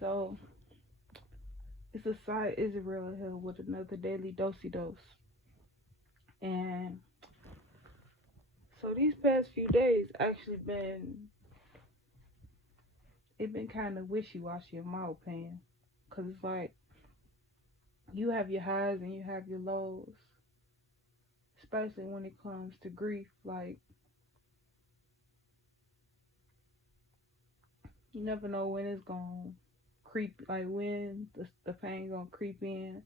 So it's a side Israel here with another daily dosey dose. And so these past few days actually been kind of wishy washy in my opinion, cause it's like you have your highs and you have your lows, especially when it comes to grief. Like you never know when it's gonna creep, like when the pain gonna creep in,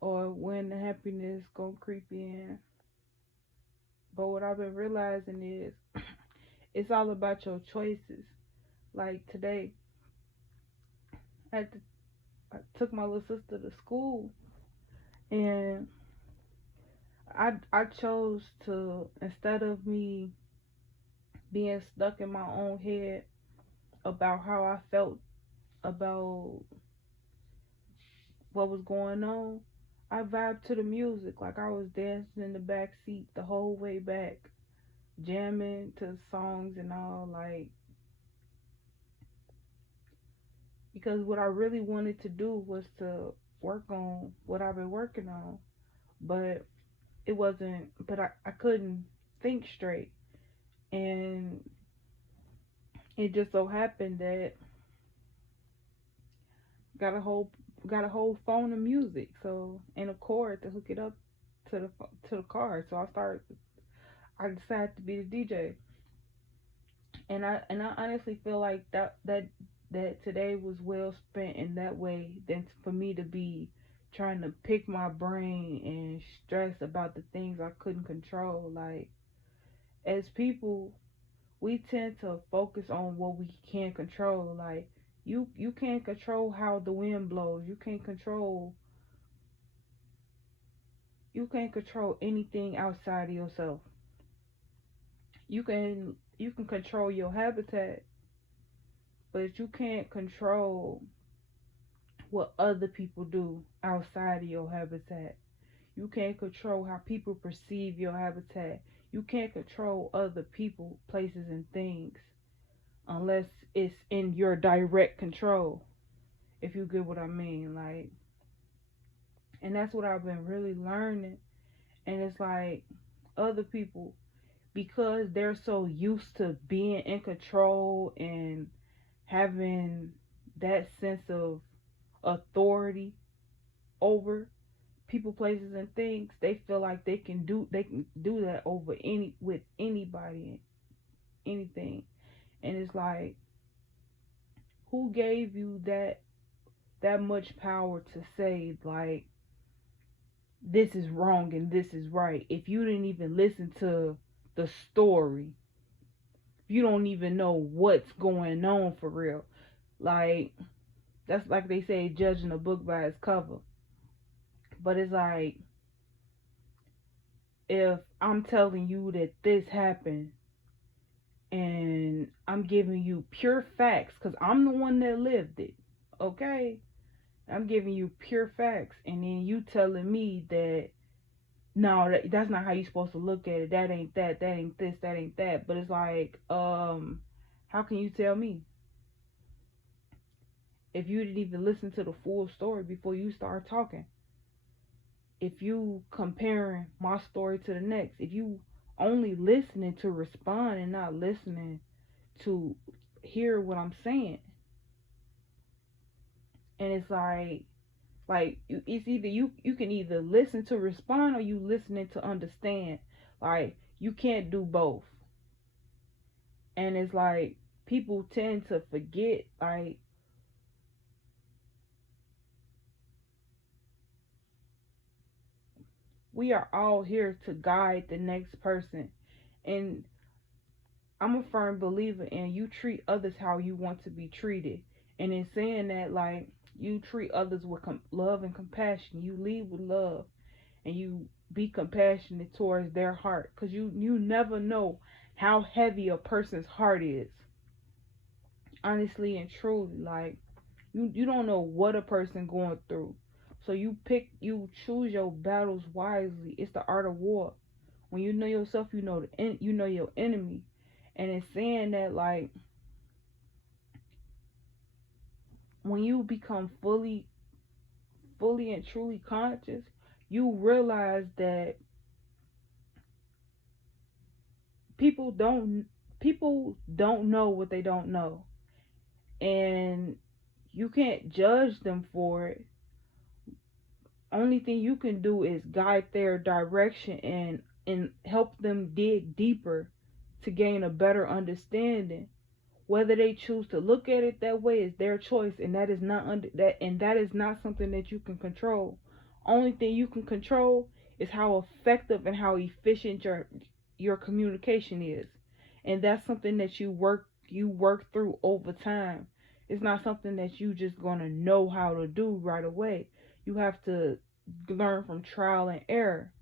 or when the happiness gonna creep in. But what I've been realizing is it's all about your choices. Like today, I, had to, I took my little sister to school, and I chose to, instead of me being stuck in my own head about how I felt about what was going on, I vibed to the music. Like I was dancing in the back seat the whole way back, jamming to songs and all, like, because what I really wanted to do was to work on what I've been working on, but it wasn't, but I couldn't think straight. And it just so happened that got a whole got a whole phone of music, so, and a cord to hook it up to the car. So I decided to be the DJ. And I honestly feel like that today was well spent in that way than for me to be trying to pick my brain and stress about the things I couldn't control. Like, as people, we tend to focus on what we can control. Like, you can't control how the wind blows. You can't control anything outside of yourself. You can control your habitat, but you can't control what other people do outside of your habitat. You can't control how people perceive your habitat. You can't control other people, places, and things unless it's in your direct control. If you get what I mean, like, and that's what I've been really learning. And it's like other people, because they're so used to being in control and having that sense of authority over people, places, and things, they feel like they can do that over any with anybody and anything. And it's like, who gave you that much power to say, like, this is wrong and this is right, if you didn't even listen to the story? You don't even know what's going on for real. Like, that's like they say, judging a book by its cover. But it's like, if I'm telling you that this happened and I'm giving you pure facts because I'm the one that lived it, okay? I'm giving you pure facts, and then you telling me that no, that's not how you supposed to look at it. That ain't that. That ain't this. That ain't that. But it's like, how can you tell me if you didn't even listen to the full story before you start talking? If you comparing my story to the next, if you only listening to respond and not listening to hear what I'm saying, and it's like it's either you can either listen to respond or you listening to understand. Like, you can't do both. And it's like, people tend to forget, like, we are all here to guide the next person. And I'm a firm believer in, you treat others how you want to be treated. And in saying that, like, you treat others with love and compassion. You lead with love, and you be compassionate towards their heart, because you never know how heavy a person's heart is, honestly and truly. Like, you don't know what a person going through, so you choose your battles wisely. It's the art of war. When you know yourself, you know your enemy. And it's saying that, like, when you become fully and truly conscious, you realize that people don't know what they don't know, and you can't judge them for it. Only thing you can do is guide their direction and help them dig deeper to gain a better understanding. Whether they choose to look at it that way is their choice, and that is not that is not something that you can control. Only thing you can control is how effective and how efficient your communication is, and that's something that you work through over time. It's not something that you just gonna know how to do right away. You have to learn from trial and error,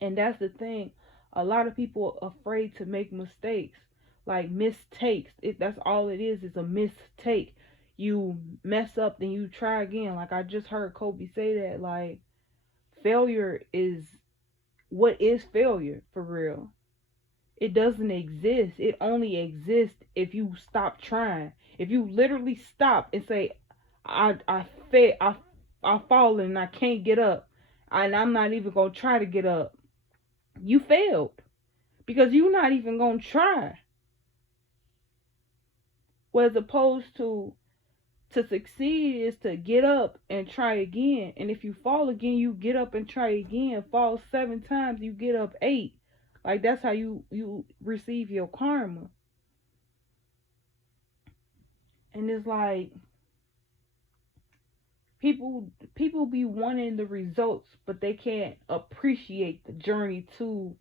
and that's the thing. A lot of people are afraid to make mistakes, like mistakes. That's all it is a mistake. You mess up, then you try again. Like I just heard Kobe say that. Like failure is what is failure for real. It doesn't exist. It only exists if you stop trying. If you literally stop and say, I fail, I fallen and I can't get up, and I'm not even gonna try to get up. You failed because you're not even gonna try. Whereas opposed to succeed is to get up and try again. And if you fall again, you get up and try again. Fall 7 times, you get up 8. Like that's how you receive your karma. And it's like people be wanting the results, but they can't appreciate the journey to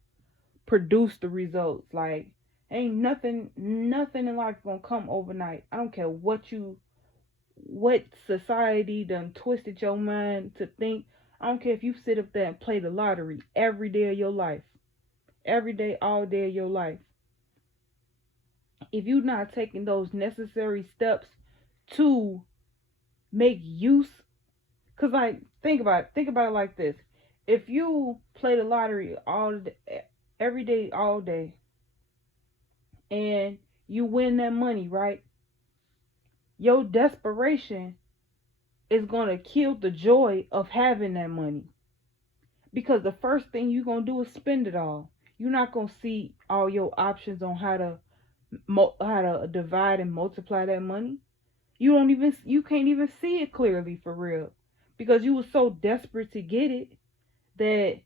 produce the results. Like ain't nothing in life gonna come overnight. I don't care what society done twisted your mind to think. I don't care if you sit up there and play the lottery every day of your life. Every day, all day of your life. If you're not taking those necessary steps to make use, because like think about it like this. If you play the lottery all day, every day, all day, and you win that money, right? Your desperation is going to kill the joy of having that money. Because the first thing you're going to do is spend it all. You're not going to see all your options on how to divide and multiply that money. You can't even see it clearly for real. Because you were so desperate to get it that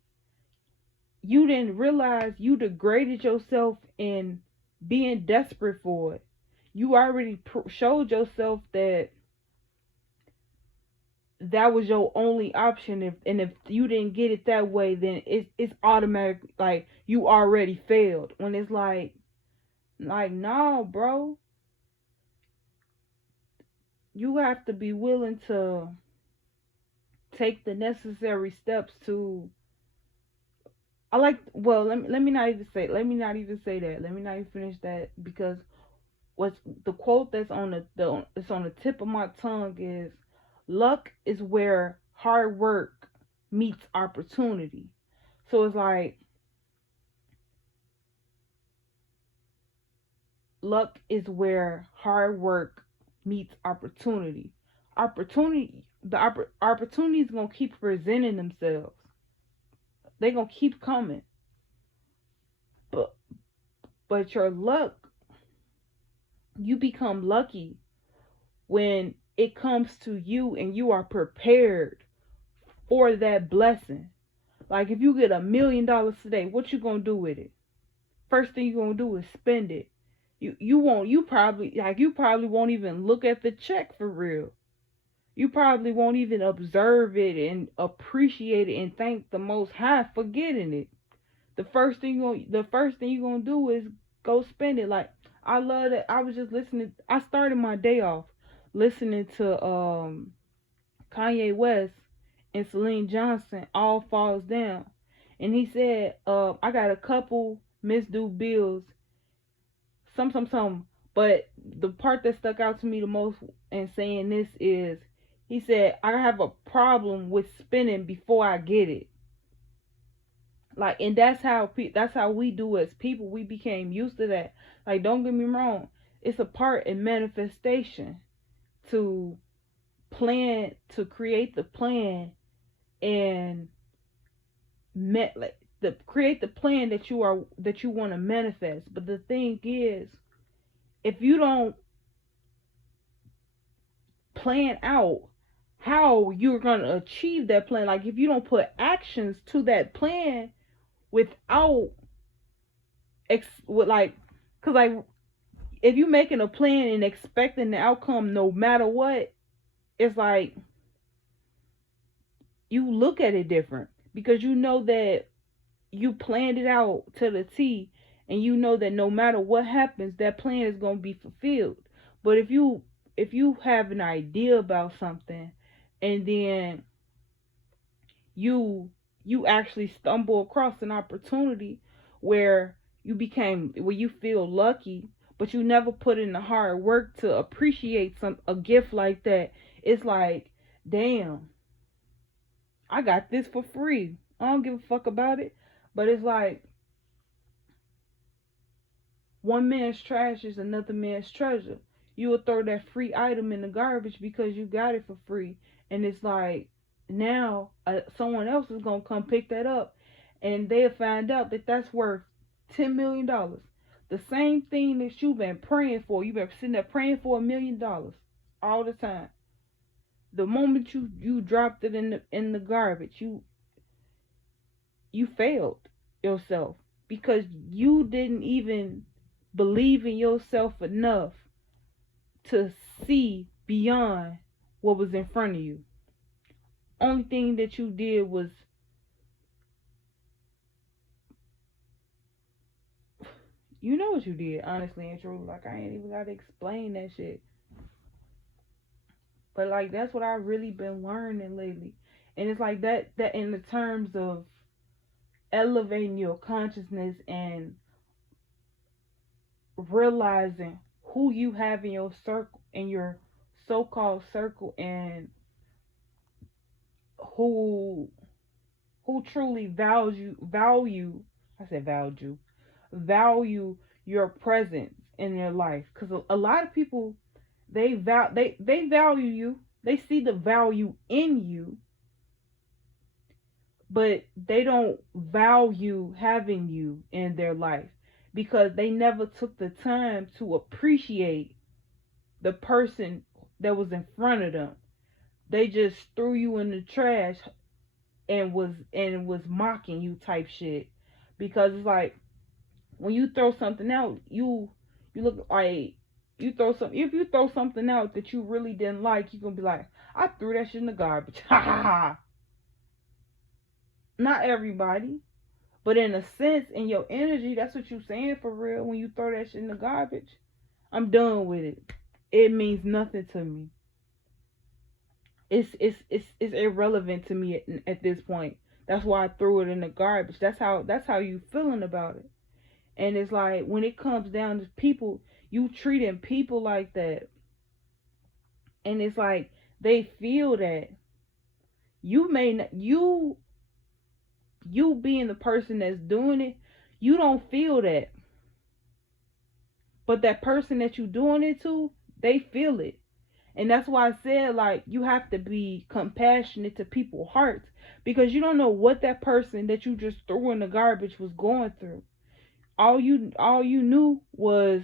you didn't realize you degraded yourself in being desperate for it. You already showed yourself that was your only option. If you didn't get it that way, then it's automatic. Like you already failed. When it's like no, bro. You have to be willing to take the necessary steps to. Let me not even say that. Let me not even finish that, because what's the quote that's on it's on the tip of my tongue is, luck is where hard work meets opportunity. So it's like luck is where hard work meets opportunity. Opportunity is gonna keep presenting themselves. They're gonna keep coming. But your luck, you become lucky when it comes to you and you are prepared for that blessing. Like if you get $1 million today, what you gonna do with it? First thing you gonna do is spend it. You probably won't even look at the check for real. You probably won't even observe it and appreciate it and thank the Most High for getting it. The first thing you're gonna do is go spend it. Like I love that. I was just listening. I started my day off listening to Kanye West and Celine Johnson, All Falls Down. And he said, I got a couple misdue bills, some. But the part that stuck out to me the most in saying this is, he said, I have a problem with spending before I get it. Like, and that's how we do as people. We became used to that. Like, don't get me wrong. It's a part in manifestation to create the plan and create the plan that you want to manifest. But the thing is, if you don't plan out how you're going to achieve that plan, like if you don't put actions to that plan without with like, because like if you're making a plan and expecting the outcome no matter what, it's like you look at it different, because you know that you planned it out to the T, and you know that no matter what happens, that plan is going to be fulfilled. But if you have an idea about something, and then you actually stumble across an opportunity where you feel lucky, but you never put in the hard work to appreciate a gift like that, it's like, damn, I got this for free. I don't give a fuck about it. But it's like, one man's trash is another man's treasure. You will throw that free item in the garbage because you got it for free. And it's like, now someone else is going to come pick that up, and they'll find out that that's worth $10 million. The same thing that you've been praying for. You've been sitting there praying for $1 million all the time. The moment you dropped it in the garbage, you failed yourself, because you didn't even believe in yourself enough to see beyond what was in front of you. Only thing that you did was you know what you did, honestly and truly. Like, I ain't even gotta explain that shit. But like, that's what I really been learning lately. And it's like that in the terms of elevating your consciousness and realizing who you have in your circle, in your so-called circle, and who truly value your presence in their life. Because a lot of people, they value you, they see the value in you, but they don't value having you in their life, because they never took the time to appreciate the person that was in front of them. They just threw you in the trash and was mocking you type shit. Because it's like, when you throw something out, you look like if you throw something out that you really didn't like, you're gonna be like, I threw that shit in the garbage. Ha ha ha. Not everybody, but in a sense, in your energy, that's what you're saying for real. When you throw that shit in the garbage, I'm done with it. It means nothing to me. It's irrelevant to me at this point. That's why I threw it in the garbage. That's how you feeling about it. And it's like, when it comes down to people, you treating people like that, and it's like, they feel that you may not, you being the person that's doing it, you don't feel that, but that person that you doing it to, they feel it. And that's why I said, like, you have to be compassionate to people's hearts, because you don't know what that person that you just threw in the garbage was going through. All you knew was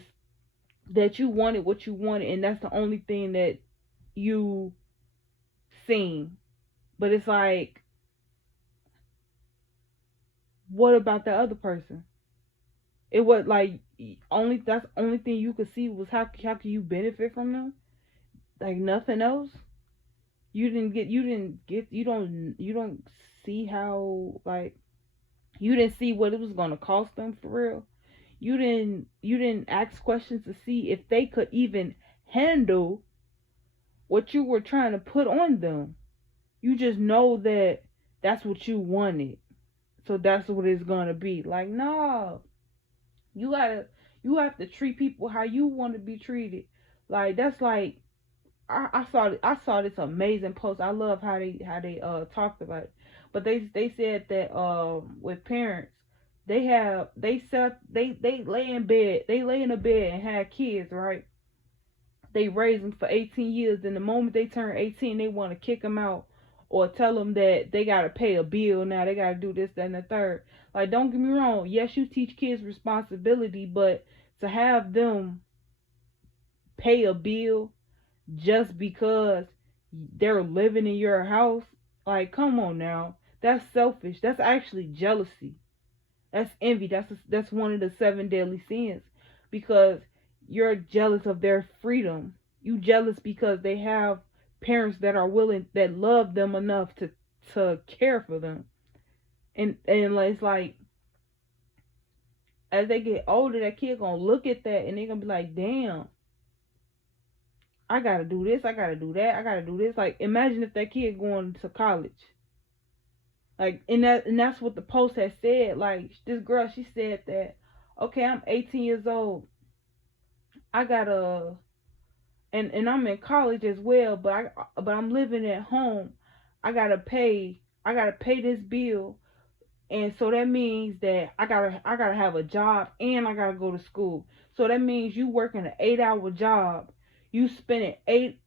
that you wanted what you wanted, and that's the only thing that you seen. But it's like, what about the other person? It was like, that's the only thing you could see was how can you benefit from them? Like, nothing else. You don't see how, like, you didn't see what it was gonna cost them for real. You didn't ask questions to see if they could even handle what you were trying to put on them. You just know that that's what you wanted, so that's what it's gonna be. Like, no, you have to treat people how you want to be treated. Like, that's like, I saw this amazing post. I love how they talked about it. But they said that with parents, they lay in a bed and have kids, right? They raise them for 18 years. Then the moment they turn 18, they want to kick them out or tell them that they got to pay a bill now. They got to do this, that, and the third. Like, don't get me wrong. Yes, you teach kids responsibility, but to have them pay a bill just because they're living in your house, like, come on now. That's selfish. That's actually jealousy. That's envy. That's one of the 7 deadly sins, because you're jealous of their freedom. You jealous because they have parents that are willing, that love them enough to care for them. And it's like, as they get older, that kid gonna look at that and they gonna be like, damn, I gotta do this, I gotta do that, I gotta do this. Like, imagine if that kid going to college. Like, and that's what the post had said. Like, this girl, she said that, okay, I'm 18 years old. I gotta, and I'm in college as well, but I'm living at home. I gotta pay this bill, and so that means that I gotta have a job and I gotta go to school. So that means you working an 8-hour job. You spending 8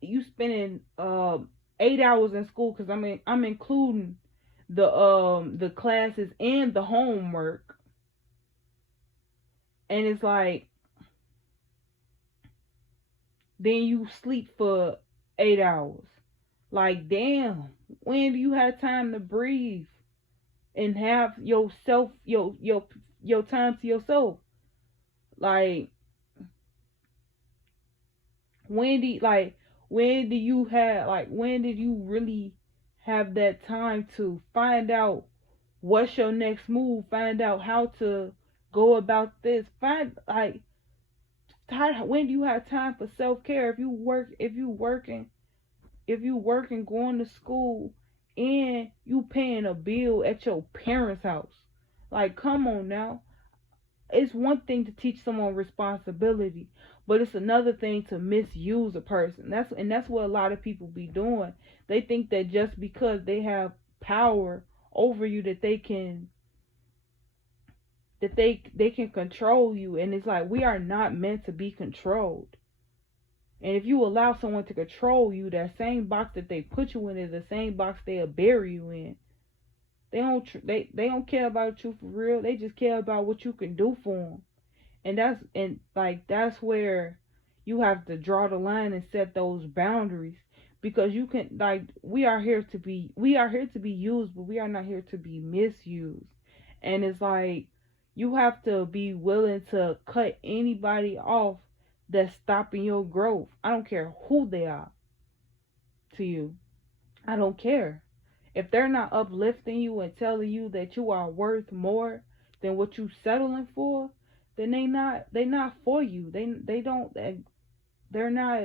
hours in school, because I'm including the classes and the homework. And it's like, then you sleep for 8 hours. Like, damn, when do you have time to breathe and have yourself, your time to yourself? Like, when did you really have that time to find out what's your next move, find out how to go about this, when do you have time for self-care? If you working, going to school, and you paying a bill at your parents' house. Like, come on now. It's one thing to teach someone responsibility, but it's another thing to misuse a person. That's what a lot of people be doing. They think that just because they have power over you, that they can control you. And it's like, we are not meant to be controlled. And if you allow someone to control you, that same box that they put you in is the same box they'll bury you in. They don't care about you for real. They just care about what you can do for them. And that's where you have to draw the line and set those boundaries, because you can, like, we are here to be used, but we are not here to be misused. And it's like, you have to be willing to cut anybody off that's stopping your growth. I don't care who they are to you. I don't care. If they're not uplifting you and telling you that you are worth more than what you settling for, then they not for you. They're not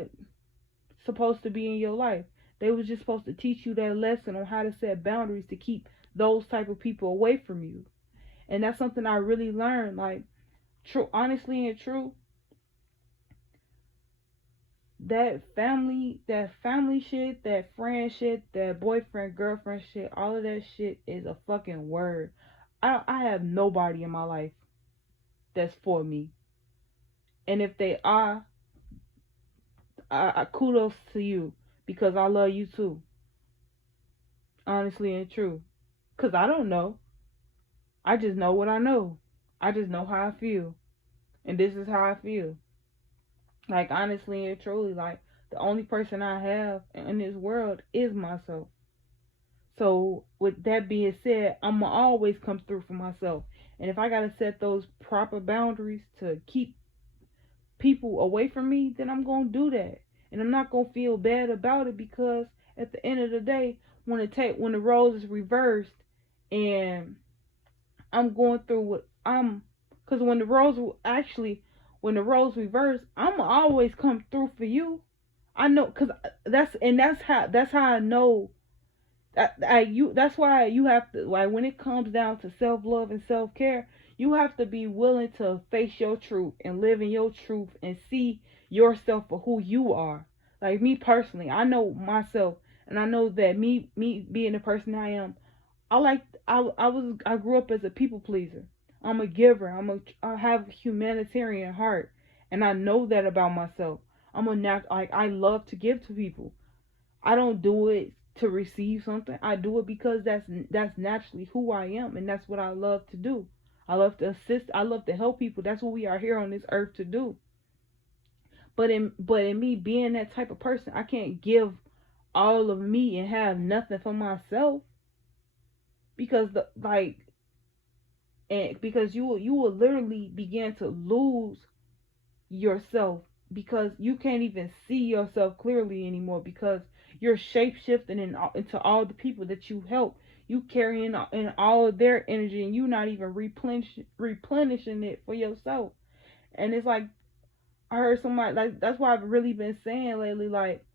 supposed to be in your life. They was just supposed to teach you that lesson on how to set boundaries to keep those type of people away from you. And that's something I really learned. Like, honestly and true, that family shit, that friend shit, that boyfriend, girlfriend shit, all of that shit is a fucking word. I have nobody in my life that's for me. And if they are, I kudos to you, because I love you too. Honestly and true. Because I don't know. I just know what I know. I just know how I feel. And this is how I feel. Like, honestly and truly, like, the only person I have in this world is myself. So, with that being said, I'm going to always come through for myself. And if I got to set those proper boundaries to keep people away from me, then I'm going to do that. And I'm not going to feel bad about it, because at the end of the day, when the roles is reversed and I'm going through because when the roles reverse, I'm always come through for you. I know, because that's how I know that's why you have to, like, when it comes down to self-love and self-care, you have to be willing to face your truth and live in your truth and see yourself for who you are. Like, me personally, I know myself, and I know that me being the person I am, I grew up as a people pleaser. I'm a giver. I have a humanitarian heart, and I know that about myself. Like, I love to give to people. I don't do it to receive something. I do it because that's naturally who I am, and that's what I love to do. I love to assist. I love to help people. That's what we are here on this earth to do. But in me being that type of person, I can't give all of me and have nothing for myself, because because you will literally begin to lose yourself, because you can't even see yourself clearly anymore, because you're shape shifting into all the people that you help. You carrying in all of their energy, and you not even replenishing it for yourself. And it's like, I heard somebody, like, that's why I've really been saying lately, like,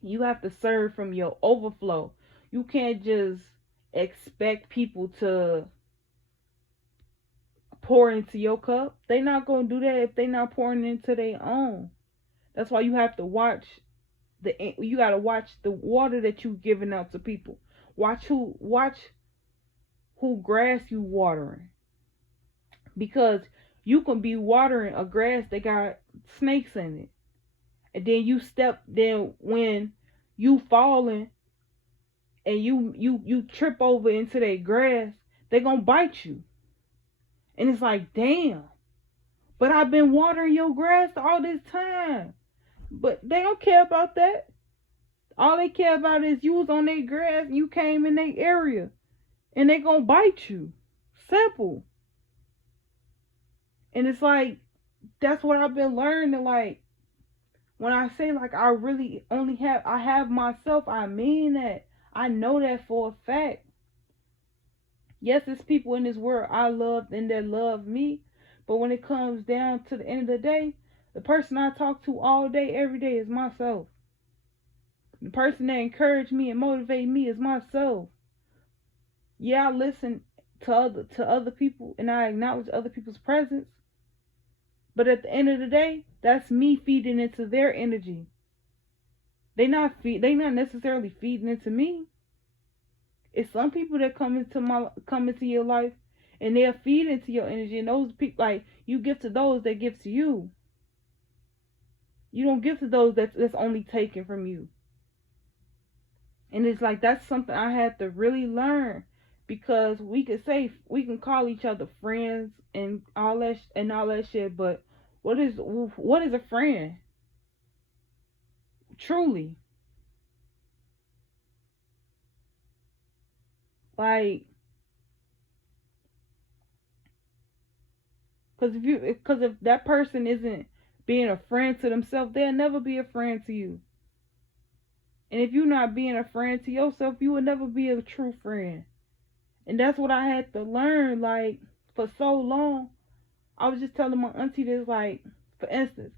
you have to serve from your overflow. You can't just expect people to pour into your cup. They not gonna do that if they not pouring into their own. That's why you have to watch you gotta watch the water that you giving out to people. Watch who grass you watering, because you can be watering a grass that got snakes in it, and then when you falling and you trip over into that grass, they gonna bite you. And it's like, damn, but I've been watering your grass all this time. But they don't care about that. All they care about is you was on their grass and you came in their area, and they gonna bite you. Simple. And it's like, that's what I've been learning. Like, when I say, like, I really I have myself, I mean that. I know that for a fact. Yes, there's people in this world I love and that love me, but when it comes down to the end of the day, the person I talk to all day, every day is myself. The person that encouraged me and motivated me is myself. Yeah, I listen to other people and I acknowledge other people's presence, but at the end of the day, that's me feeding into their energy. They not necessarily feeding into me. It's some people that come into your life and they'll feed into your energy, and those people, like, you give to those that give to you. You don't give to those that's only taken from you. And it's like, that's something I had to really learn, because we can call each other friends and all that shit, but what is a friend? Truly. Like, because if that person isn't being a friend to themselves, they'll never be a friend to you. And if you're not being a friend to yourself, you will never be a true friend. And that's what I had to learn. Like, for so long, I was just telling my auntie this, like, for instance,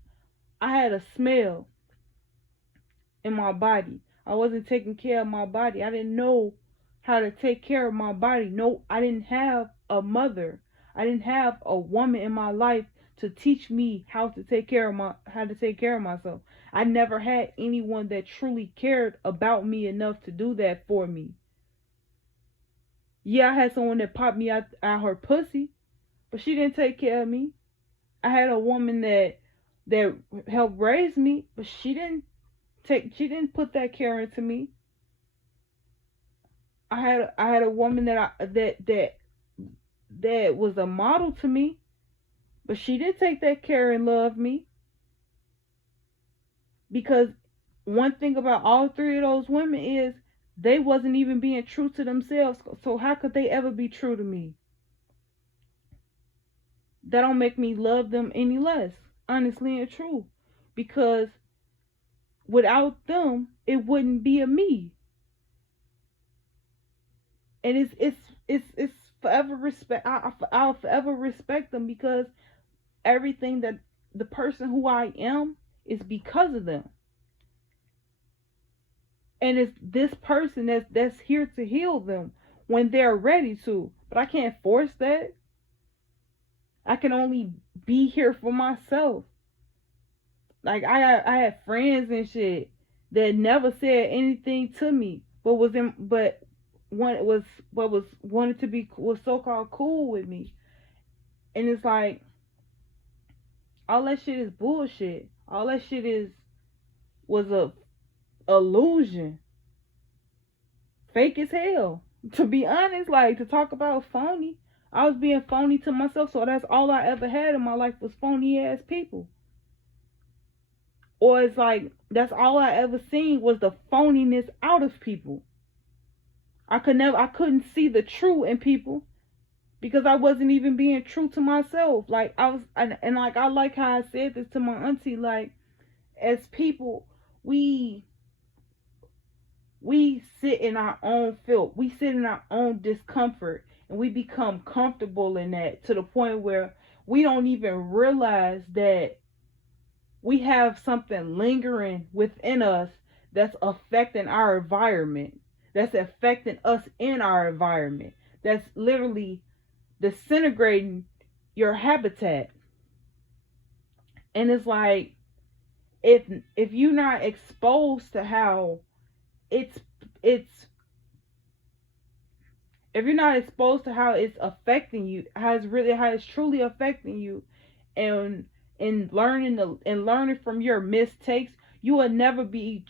I had a smell in my body. I wasn't taking care of my body. I didn't know how to take care of my body. No, I didn't have a mother. I didn't have a woman in my life to teach me how to take care of myself. I never had anyone that truly cared about me enough to do that for me. Yeah, I had someone that popped me out her pussy, but she didn't take care of me. I had a woman that helped raise me, but she didn't put that care into me. I had a woman that was a model to me, but she didn't take that care and love me. Because one thing about all three of those women is they wasn't even being true to themselves. So how could they ever be true to me? That don't make me love them any less, honestly and true. Because without them, it wouldn't be a me. And it's forever respect. I'll forever respect them, because everything that the person who I am is because of them. And it's this person that's here to heal them when they're ready to. But I can't force that. I can only be here for myself. Like, I had friends and shit that never said anything to me, but was so called cool with me. And it's like, all that shit is bullshit. All that shit is was a illusion. Fake as hell. To be honest, like, to talk about phony, I was being phony to myself, so that's all I ever had in my life was phony ass people. Or it's like, that's all I ever seen was the phoniness out of people. I couldn't see the true in people because I wasn't even being true to myself. Like, I was, and like, I like how I said this to my auntie, like, as people, we sit in our own filth. We sit in our own discomfort, and we become comfortable in that to the point where we don't even realize that we have something lingering within us that's affecting our environment, that's affecting us in our environment, that's literally disintegrating your habitat. And it's like, if you're not exposed to how it's if you're not exposed to how it's affecting you, how it's truly affecting you, and learning from your mistakes, you will never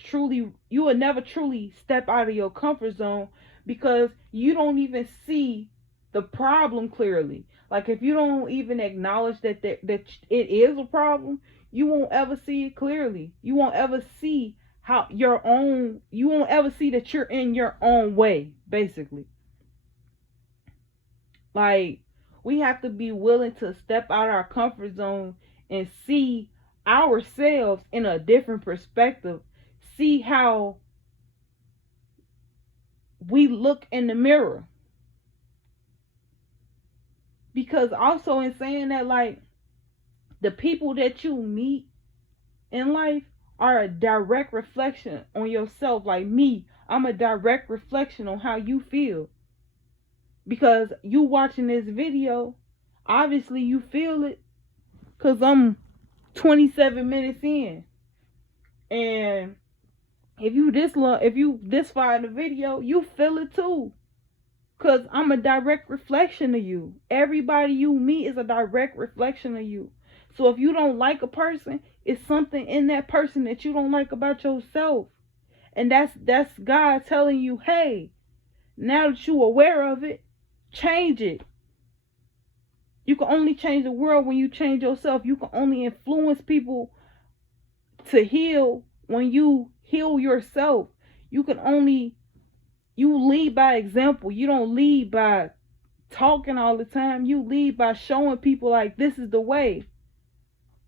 truly step out of your comfort zone, because you don't even see the problem clearly. Like, if you don't even acknowledge that it is a problem, you won't ever see it clearly. You won't ever see you won't ever see that you're in your own way, basically. Like, we have to be willing to step out our comfort zone and see ourselves in a different perspective. See how we look in the mirror. Because also, in saying that, like, the people that you meet in life are a direct reflection on yourself. Like me, I'm a direct reflection on how you feel. Because you watching this video, obviously you feel it, because I'm 27 minutes in. And if you this far in the video, you feel it too. Because I'm a direct reflection of you. Everybody you meet is a direct reflection of you. So if you don't like a person, it's something in that person that you don't like about yourself. And that's God telling you, hey, now that you're aware of it, change it. You can only change the world when you change yourself. You can only influence people to heal when you heal yourself. You lead by example. You don't lead by talking all the time. You lead by showing people, like, this is the way.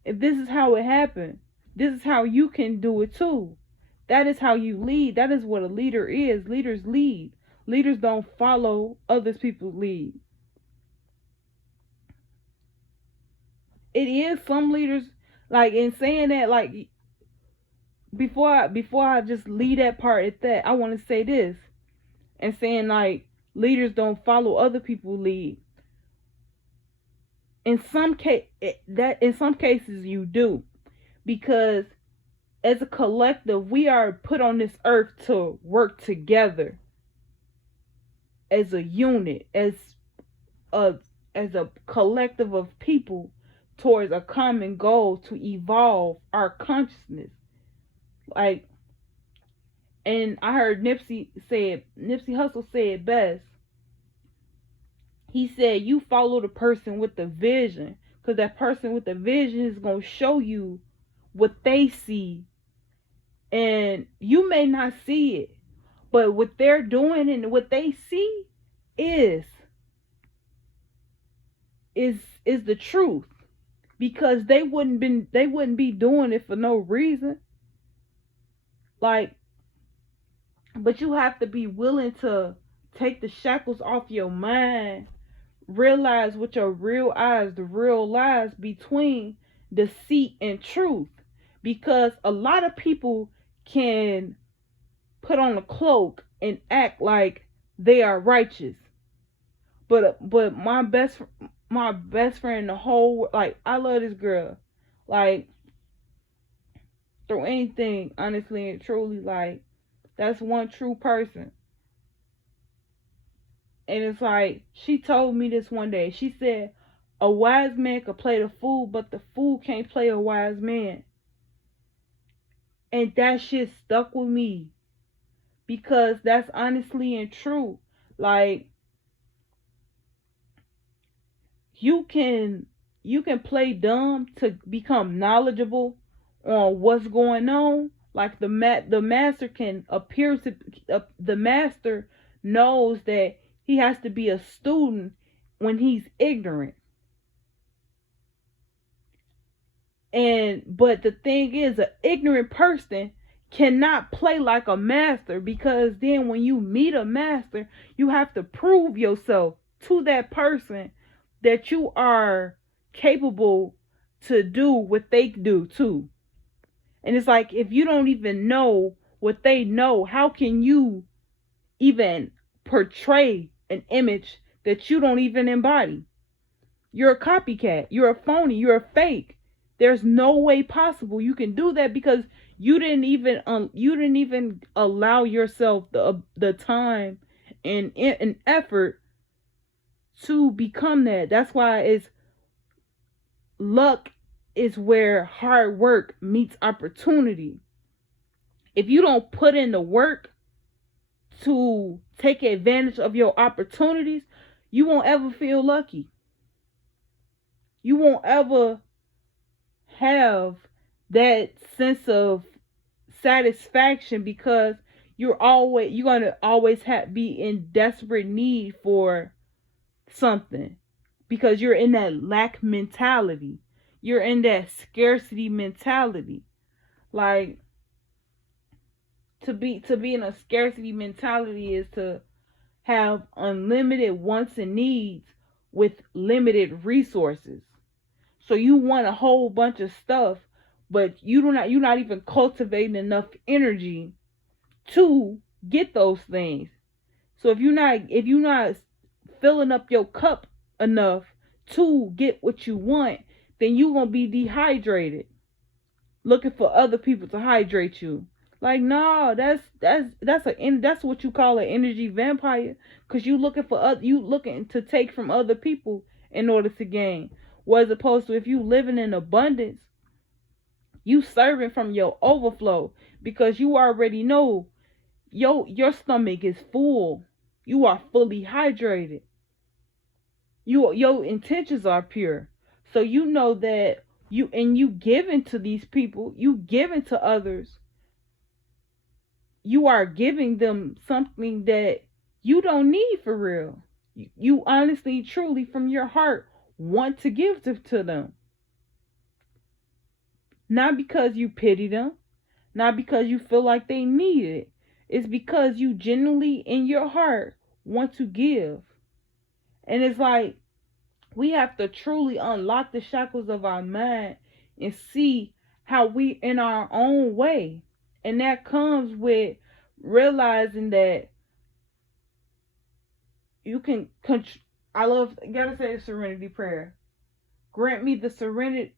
If this is how it happened, this is how you can do it too. That is how you lead. That is what a leader is. Leaders lead. Leaders don't follow other people's lead. It is some leaders, like, in saying that, like, before I just leave that part at that, I want to say this, and saying, like, leaders don't follow other people's lead. In some cases you do, because as a collective, we are put on this earth to work together as a unit, as a collective of people towards a common goal to evolve our consciousness. Like, and I heard Nipsey Hussle say it best. He said, you follow the person with the vision, because that person with the vision is going to show you what they see. And you may not see it, but what they're doing and what they see is the truth. Because they wouldn't be doing it for no reason. Like, but you have to be willing to take the shackles off your mind, realize with your real eyes the real lies between deceit and truth. Because a lot of people can put on a cloak and act like they are righteous. But my best friend in the whole world, like, I love this girl, like, through anything, honestly and truly. Like, that's one true person. And it's like, she told me this one day. She said, a wise man could play the fool, but the fool can't play a wise man. And that shit stuck with me because that's honestly and true. Like, you can play dumb to become knowledgeable on what's going on. Like the master can appear to the master knows that he has to be a student when he's ignorant. And but the thing is, an ignorant person cannot play like a master, because then when you meet a master, you have to prove yourself to that person that you are capable to do what they do too. And it's like, if you don't even know what they know, how can you even portray an image that you don't even embody? You're a copycat. You're a phony. You're a fake. There's no way possible you can do that, because you didn't even allow yourself the time and effort to become that. That's why it's luck is where hard work meets opportunity. If you don't put in the work to take advantage of your opportunities, you won't ever feel lucky. You won't ever have that sense of satisfaction, because you're gonna always be in desperate need for something, because you're in that lack mentality. You're in that scarcity mentality. Like, to be in a scarcity mentality is to have unlimited wants and needs with limited resources. So you want a whole bunch of stuff, but you're not even cultivating enough energy to get those things. So if you're not filling up your cup enough to get what you want, then you're gonna be dehydrated, looking for other people to hydrate you. Like, no, that's what you call an energy vampire, because you looking to take from other people in order to gain. Whereas opposed to, if you living in abundance, you serving from your overflow, because you already know your stomach is full. You are fully hydrated. Your intentions are pure. So you know that you giving to these people, you giving to others, you are giving them something that you don't need for real. You honestly, truly, from your heart, want to give to them. Not because you pity them, not because you feel like they need it. It's because you genuinely, in your heart, want to give. And it's like, we have to truly unlock the shackles of our mind and see how we in our own way. And that comes with realizing that you can gotta say the serenity prayer. Grant me the serenity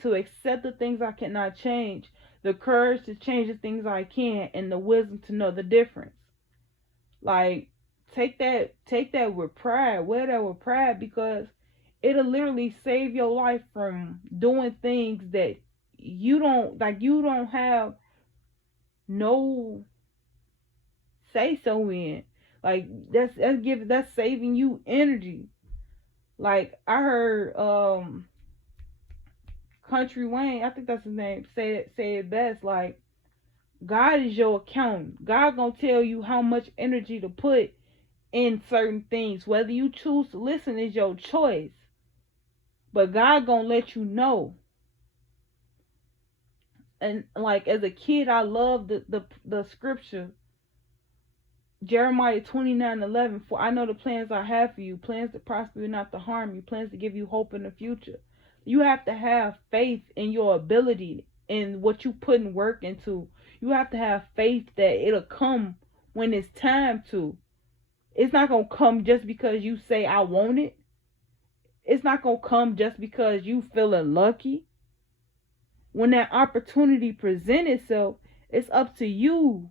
to accept the things I cannot change, the courage to change the things I can, and the wisdom to know the difference. Like, take that with pride. Wear that with pride, because it'll literally save your life from doing things that you don't have no say so in. Like, that's saving you energy. Like, I heard Country Wayne, I think that's his name, say it best. Like, God is your accountant. God gonna tell you how much energy to put in certain things. Whether you choose to listen is your choice, but God gonna let you know. And like, as a kid, I loved the scripture, Jeremiah 29:11. For I know the plans I have for you, plans to prosper you, not to harm you, plans to give you hope in the future. You have to have faith in your ability and what you put in work into. You have to have faith that it'll come when it's time to. It's not going to come just because you say, I want it. It's not going to come just because you feeling lucky. When that opportunity presents itself, it's up to you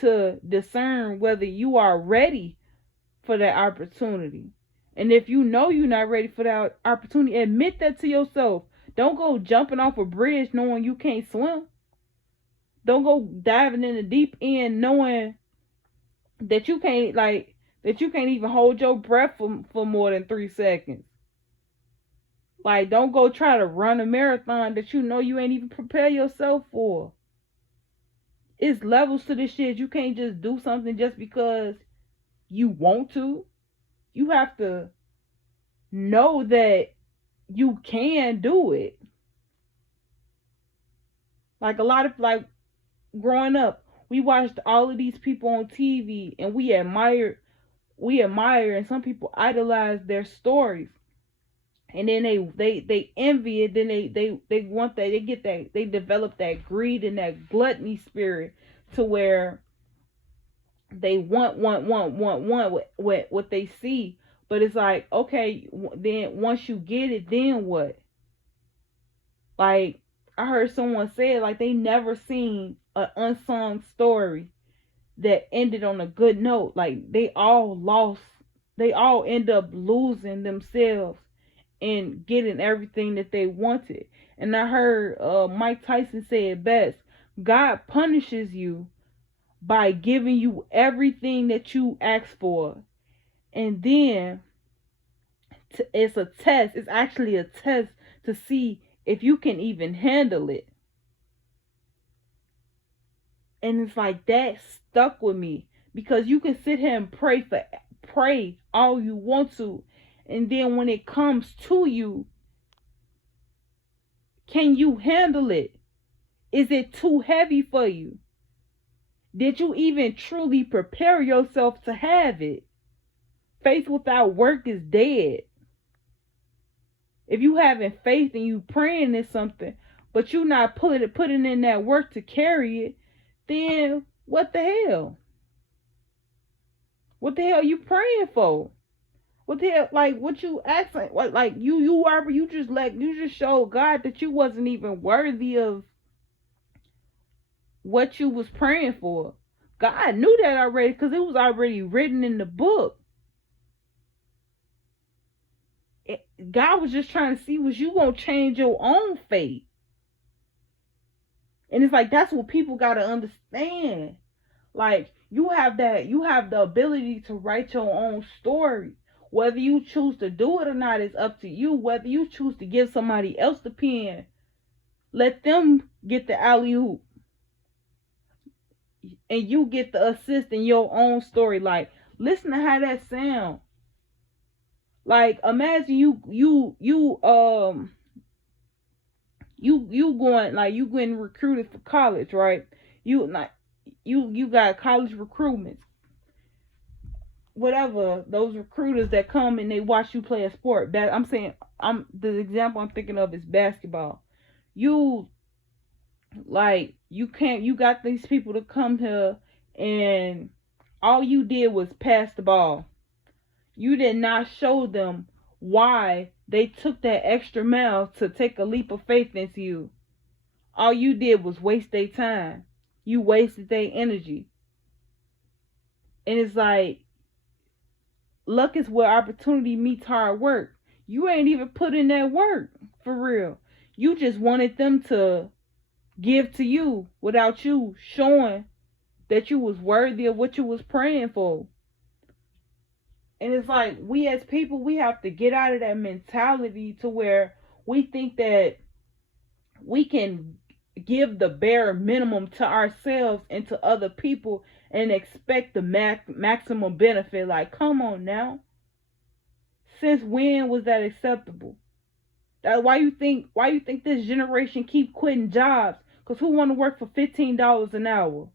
to discern whether you are ready for that opportunity. And if you know you're not ready for that opportunity, admit that to yourself. Don't go jumping off a bridge knowing you can't swim. Don't go diving in the deep end knowing that you can't even hold your breath for more than 3 seconds. Like, don't go try to run a marathon that you know you ain't even prepare yourself for. It's levels to this shit. You can't just do something just because you want to. You have to know that you can do it. Like, a lot of, like, growing up, we watched all of these people on TV and we admire, and some people idolize their stories. And then they envy it. Then they want that. They get that. They develop that greed and that gluttony spirit to where they want what they see. But it's like, okay, then once you get it, then what? Like, I heard someone say it, like they never seen an unsung story that ended on a good note. Like, they all lost. They all end up losing themselves and getting everything that they wanted. And I heard Mike Tyson say it best: God punishes you by giving you everything that you asked for. And then it's a test. It's actually a test to see if you can even handle it. And it's like, that stuck with me, because you can sit here and pray all you want to, and then when it comes to you, can you handle it? Is it too heavy for you? Did you even truly prepare yourself to have it? Faith without work is dead. If you having faith and you praying is something, but you not putting in that work to carry it, then what the hell? What the hell you praying for? What the hell, like, what you asking? What, like, you just showed God that you wasn't even worthy of what you was praying for. God knew that already, because it was already written in the book. God was just trying to see, was you gonna change your own fate? And it's like, that's what people gotta understand. Like, you have the ability to write your own story. Whether you choose to do it or not is up to you. Whether you choose to give somebody else the pen, let them get the alley-oop, and you get the assist in your own story. Like, listen to how that sound. Like, imagine you going, like, you getting recruited for college, right? You got college recruitments. Whatever, those recruiters that come and they watch you play a sport. The example I'm thinking of is basketball. You got these people to come here, and all you did was pass the ball. You did not show them why they took that extra mile to take a leap of faith into you. All you did was waste their time. You wasted their energy. And it's like, luck is where opportunity meets hard work. You ain't even put in that work, for real. You just wanted them to give to you without you showing that you was worthy of what you was praying for. And it's like, we as people, we have to get out of that mentality to where we think that we can give the bare minimum to ourselves and to other people and expect the maximum benefit. Like, come on now. Since when was that acceptable? Why you think this generation keep quitting jobs? Because who want to work for $15 an hour?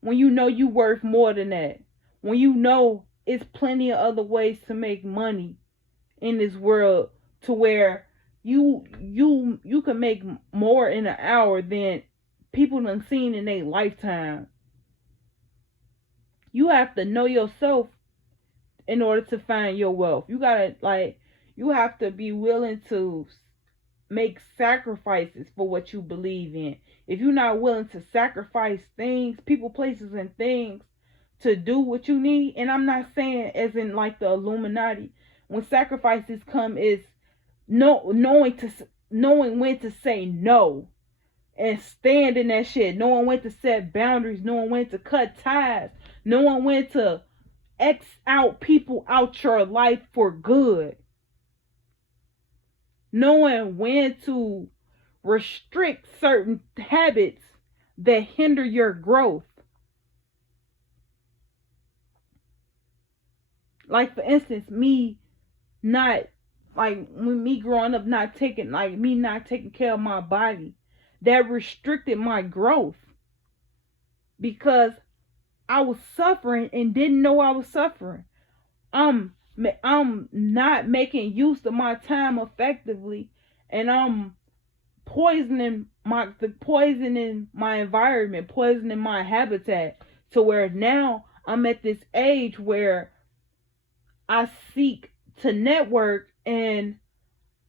When you know you worth more than that. When you know it's plenty of other ways to make money in this world, to where you can make more in an hour than people done seen in their lifetime. You have to know yourself in order to find your wealth. You have to be willing to make sacrifices for what you believe in. If you're not willing to sacrifice things, people, places, and things to do what you need, and I'm not saying as in like the Illuminati, when sacrifices come is knowing when to say no, and stand in that shit, knowing when to set boundaries, knowing when to cut ties, knowing when to X out people out your life for good, knowing when to restrict certain habits that hinder your growth. Like, for instance, me not, like, when me growing up not taking, like, me not taking care of my body, that restricted my growth because I was suffering and didn't know I was suffering. I'm not making use of my time effectively, and I'm poisoning my environment, poisoning my habitat, to where now I'm at this age where I seek to network, and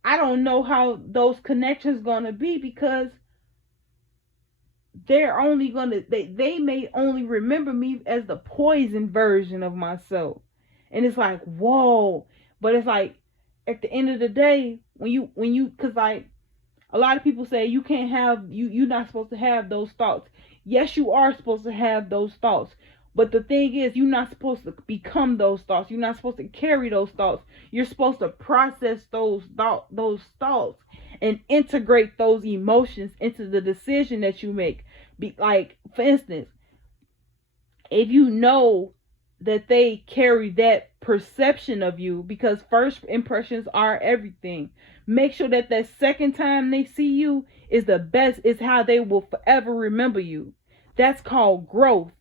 I don't know how those connections gonna be, because they're only gonna they may only remember me as the poison version of myself. And it's like, whoa. But it's like, at the end of the day, when you cause like, a lot of people say you can't have, you're not supposed to have those thoughts. Yes, you are supposed to have those thoughts. But the thing is, you're not supposed to become those thoughts. You're not supposed to carry those thoughts. You're supposed to process those thoughts and integrate those emotions into the decision that you make. Like, for instance, if you know that they carry that perception of you, because first impressions are everything, make sure that that second time they see you is the best, is how they will forever remember you. That's called growth.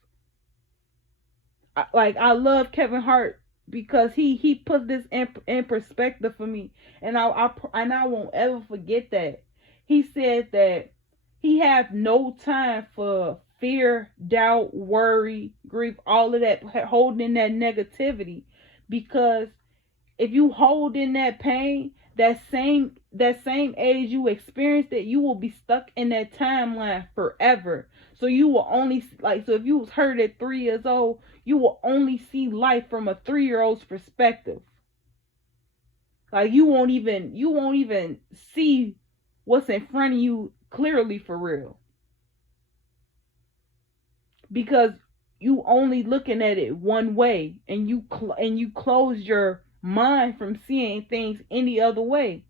I love Kevin Hart because he put this in perspective for me, and I won't ever forget that. He said that he have no time for fear, doubt, worry, grief, all of that, holding in that negativity, because if you hold in that pain, that same age you experienced it, you will be stuck in that timeline forever. So you will only, like, so if you was hurt at 3 years old, you will only see life from a 3-year-old's perspective. Like, you won't even see what's in front of you clearly, for real, because you only looking at it one way, and you close your mind from seeing things any other way.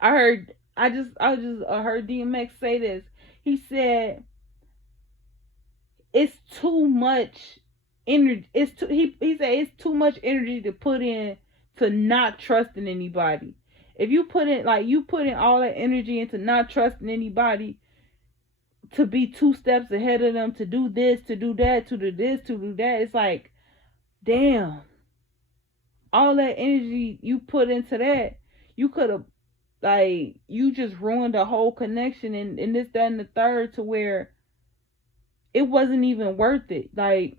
I heard DMX say this. He said it's too much energy. He said it's too much energy to put in to not trusting anybody. If you put in all that energy into not trusting anybody, to be 2 steps ahead of them, to do this, to do that, to do this, to do that, it's like, damn. All that energy you put into that, you could have, like, you just ruined the whole connection, and this, that, and the third, to where it wasn't even worth it. Like,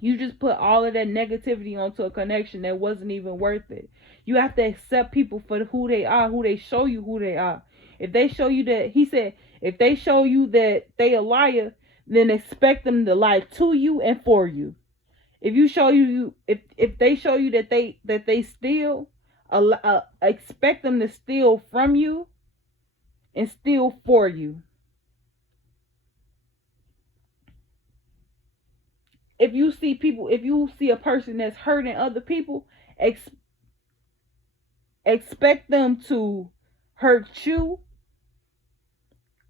you just put all of that negativity onto a connection that wasn't even worth it. You have to accept people for who they are, who they show you who they are. If they show you that, he said, if they show you that they a liar, then expect them to lie to you and for you. If they show you that they steal, expect them to steal from you and steal for you. If you see a person that's hurting other people, expect them to hurt you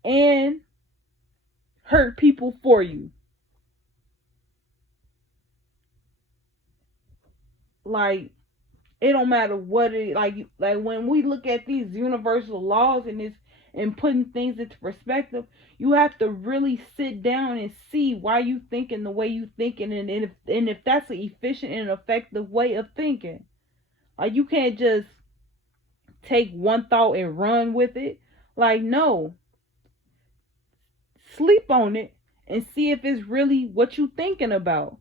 and hurt people for you. Like, it don't matter what it, like when we look at these universal laws and putting things into perspective, you have to really sit down and see why you thinking the way you thinking, and if that's an efficient and effective way of thinking. Like, you can't just take one thought and run with it. Like, no. Sleep on it and see if it's really what you thinking about.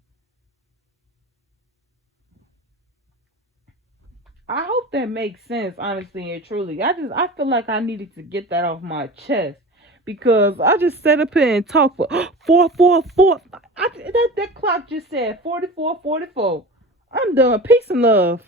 I hope that makes sense, honestly and truly. I feel like I needed to get that off my chest, because I just sat up here and talked for 444. That clock just said 44:44. I'm done. Peace and love.